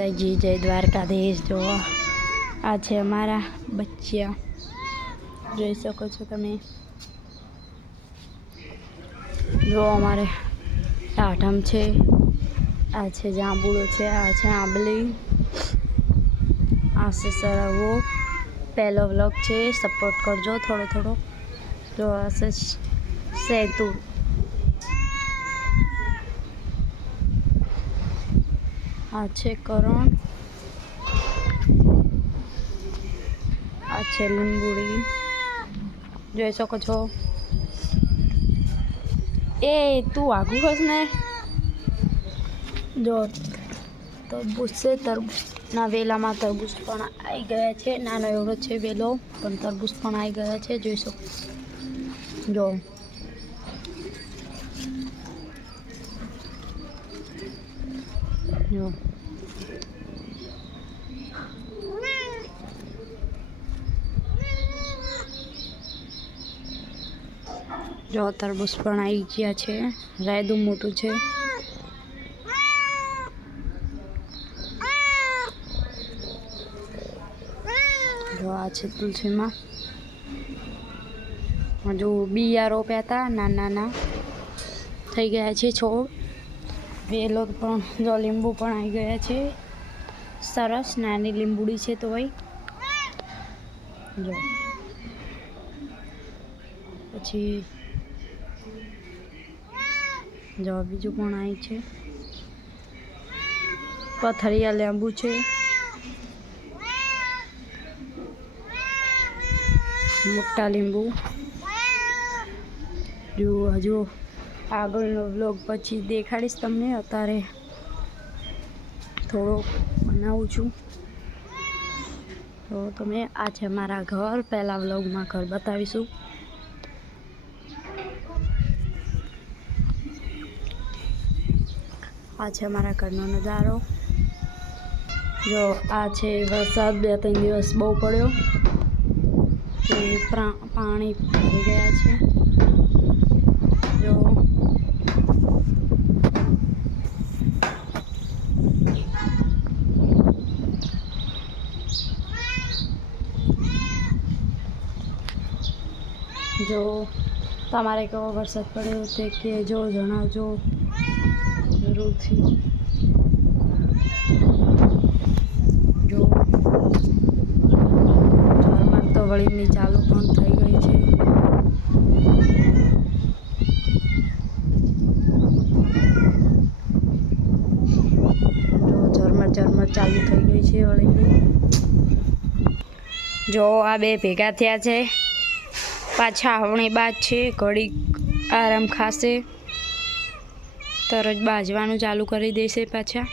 માતાજી, જય દ્વારકાધીશ। જો આ છે અમારા બચ્ચિયા, જોઈ શકો છો તમે। જો અમારે ટાઢમ છે, આ છે જાંબુડો છે, આ છે આંબલી, આ છે સરવો। પહેલો વ્લોગ છે, સપોર્ટ કરજો થોડો થોડો। જો આ છે સેતુ, આ છે કરણ, આ છે લીંબુડી, જોઈ શકો છો। એ તું આગું ખસ ને। જો તરબૂચ છે, તરબૂચના વેલામાં તરબૂચ પણ આવી ગયા છે। નાનો એવડો છે વેલો, પણ તરબૂચ પણ આવી ગયા છે, જોઈ શકો। જો તરબૂચ પણ આવી ગયા છે, રાયદું મોટું છે। જો આ છે તુલસીમાં, હજુ બિયા રોપ્યા હતા, નાના થઈ ગયા છે છોડ। વેલો પણ જો લીંબુ પણ આવી ગયા છે, સરસ નાની લીંબુડી છે। તો ભાઈ જો પછી જો બીજું પણ આવી છે, પથરિયા લીંબુ છે, મોટા લીંબુ। જો હજુ આગળનો વ્લોગ પછી દેખાડીશ તમને, અત્યારે થોડો બનાવું છું। તો તમે આ છે મારા ઘર, પહેલા વ્લોગમાં ઘર બતાવીશું। આ છે અમારા ઘરનો નજારો। જો આ છે વરસાદ, 2-3 દિવસ બહુ પડ્યો, તે પાણી ભરી ગયા છે। જો તમારે કેવો વરસાદ પડ્યો તે કહેજો, જણાવજો જરૂરથી। જો ઝરમર તો વળીની ચાલુ પણ થઈ ગઈ છે। જો ઝરમર ચાલુ થઈ ગઈ છે વળીની। જો આ બે ભેગા થયા છે, પાછા આવણી બાદ છે, ઘડીક આરામ ખાશે, તરત બાજવાનું ચાલુ કરી દેશે પાછા।